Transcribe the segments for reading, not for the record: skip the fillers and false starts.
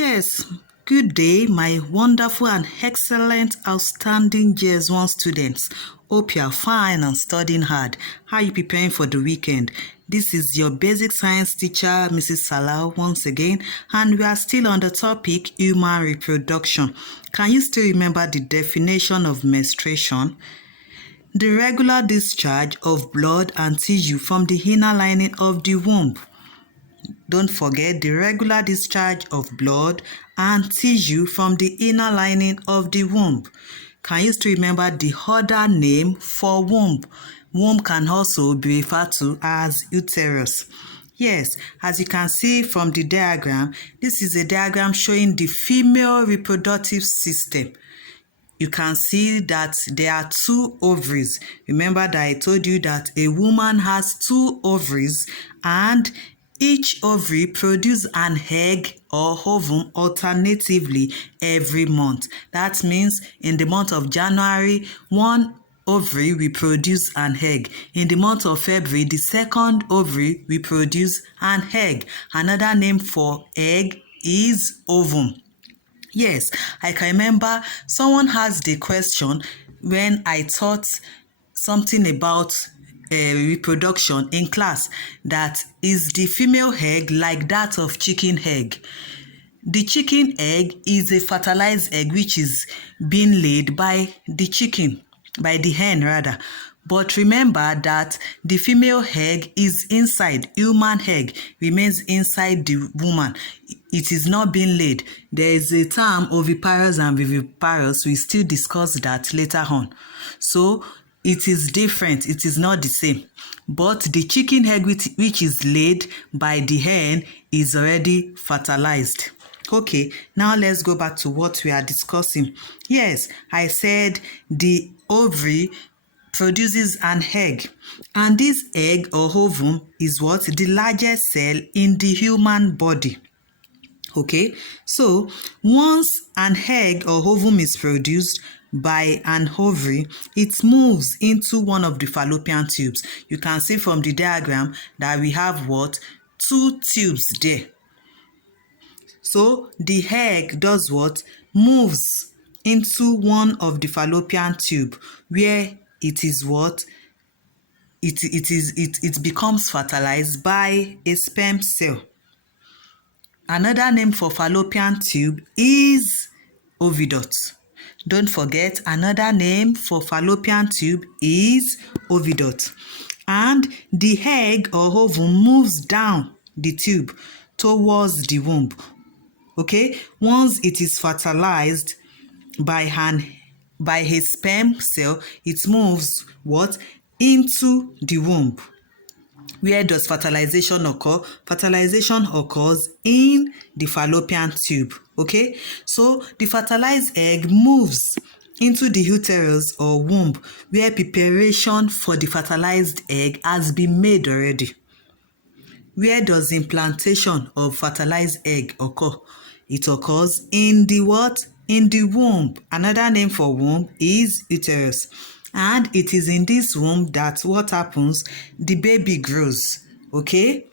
Yes, good day, my wonderful and excellent, outstanding JS1 students. Hope you are fine and studying hard. How are you preparing for the weekend? This is your basic science teacher, Mrs. Salah, once again, and we are still on the topic human reproduction. Can you still remember the definition of menstruation? The regular discharge of blood and tissue from the inner lining of the womb. Don't forget the regular discharge of blood and tissue from the inner lining of the womb. Can you still remember the other name for womb? Womb can also be referred to as uterus. Yes, as you can see from the diagram, this is a diagram showing the female reproductive system. You can see that there are two ovaries. Remember that I told you that a woman has two ovaries and each ovary produces an egg or ovum alternatively every month. That means in the month of January, one ovary will produce an egg. In the month of February, the second ovary will produce an egg. Another name for egg is ovum. Yes, I can remember someone asked the question when I taught something about reproduction in class, that is the female egg like that of chicken egg. The chicken egg is a fertilized egg which is being laid by the chicken, by the hen rather. But remember that the female egg is inside, human egg remains inside the woman. It is not being laid. There is a term oviparous and viviparous. We still discuss that later on. So it is different. It is not the same. But the chicken egg which is laid by the hen is already fertilized. Okay, now let's go back to what we are discussing. Yes, I said the ovary produces an egg, and this egg or ovum is what? The largest cell in the human body. Okay, so once an egg or ovum is produced by an ovary, it moves into one of the fallopian tubes. You can see from the diagram that we have what? Two tubes there. So the egg does what? Moves into one of the fallopian tube where it is what? It becomes fertilized by a sperm cell. Another name for fallopian tube is oviduct. Don't forget, another name for fallopian tube is oviduct. And the egg or ovum moves down the tube towards the womb. Okay, once it is fertilized by a sperm cell, it moves what? Into the womb. Where does fertilization occur? Fertilization occurs in the fallopian tube. Okay, so the fertilized egg moves into the uterus or womb where preparation for the fertilized egg has been made already. Where does implantation of fertilized egg occur? It occurs in the what? In the womb. Another name for womb is uterus. And it is in this womb that what happens? The baby grows. Okay?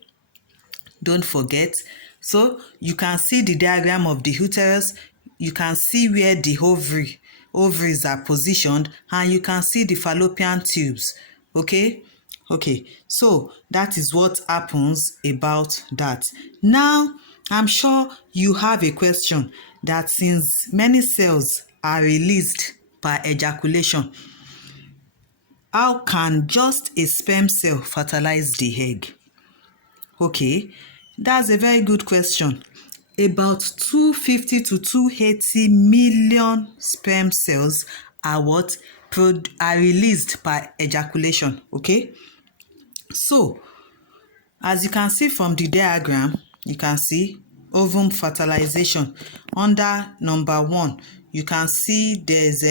Don't forget. So you can see the diagram of the uterus. You can see where the ovaries are positioned, and you can see the fallopian tubes. Okay? Okay, so that is what happens about that. Now, I'm sure you have a question that since many cells are released by ejaculation, how can just a sperm cell fertilize the egg? Okay, that's a very good question. About 250 to 280 million sperm cells are released by ejaculation. Okay, so as you can see from the diagram, you can see ovum fertilization. Under number 1, you can see there's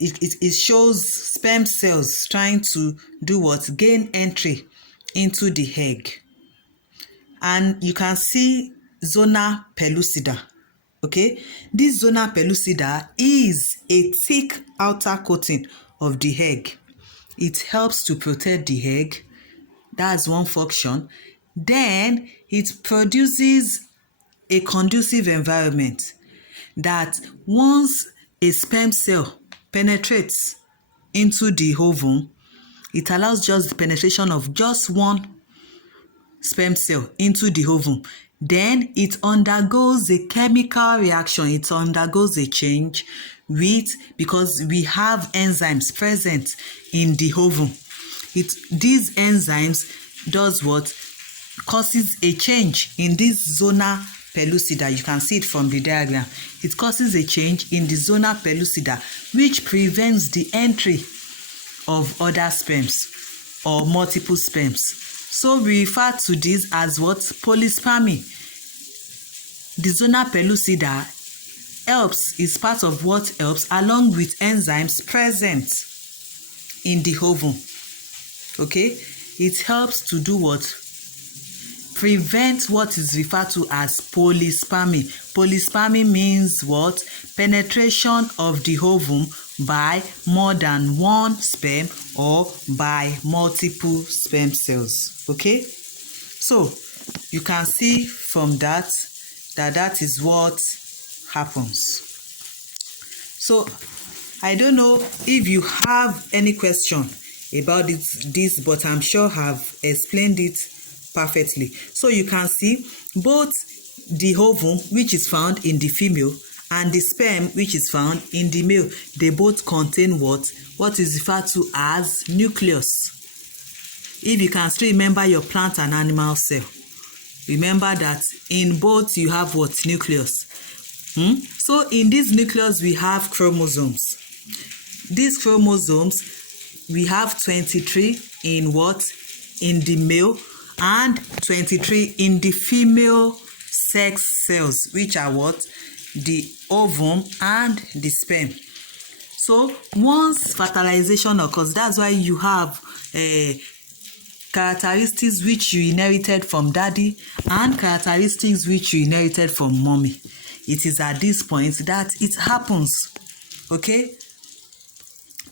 it shows sperm cells trying to do what? Gain entry into the egg. And you can see zona pellucida. Okay, this zona pellucida is a thick outer coating of the egg. It helps to protect the egg. That's one function. Then it produces a conducive environment that once a sperm cell penetrates into the ovum, it allows just the penetration of just one sperm cell into the ovum. Then it undergoes a chemical reaction. It undergoes a change because we have enzymes present in the ovum. These enzymes does what? Causes a change in this zona pellucida. You can see it from the diagram. It causes a change in the zona pellucida, which prevents the entry of other sperms or multiple sperms. So we refer to this as what? Polyspermy. The zona pellucida is part of what helps along with enzymes present in the ovum. Okay, it helps to do what? Prevent what is referred to as polyspermy. Polyspermy means what? Penetration of the ovum by more than one sperm or by multiple sperm cells. Okay, so you can see from that is what happens. So I don't know if you have any question about this, but I'm sure I've explained it perfectly. So you can see both the ovum, which is found in the female, and the sperm, which is found in the male, they both contain what is referred to as nucleus. If you can still remember your plant and animal cell, remember that in both you have what? Nucleus. So in this nucleus we have chromosomes. These chromosomes, we have 23 in what? In the male, and 23 in the female sex cells, which are what? The ovum and the sperm. So once fertilization occurs, that's why you have characteristics which you inherited from daddy and characteristics which you inherited from mommy. It is at this point that it happens. Okay,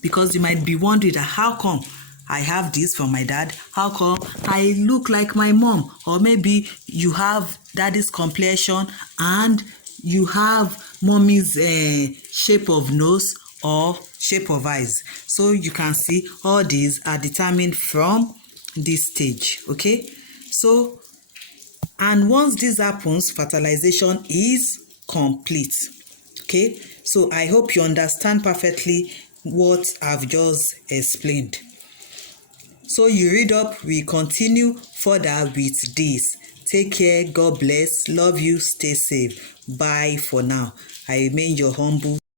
because you might be wondering, how come I have this from my dad? How come I look like my mom? Or maybe you have daddy's complexion and you have mommy's shape of nose or shape of eyes. So you can see all these are determined from this stage. Okay, so and once this happens, fertilization is complete. Okay, so I hope you understand perfectly what I've just explained. So you read up, we continue further with this. Take care, God bless, love you, stay safe. Bye for now. I remain your humble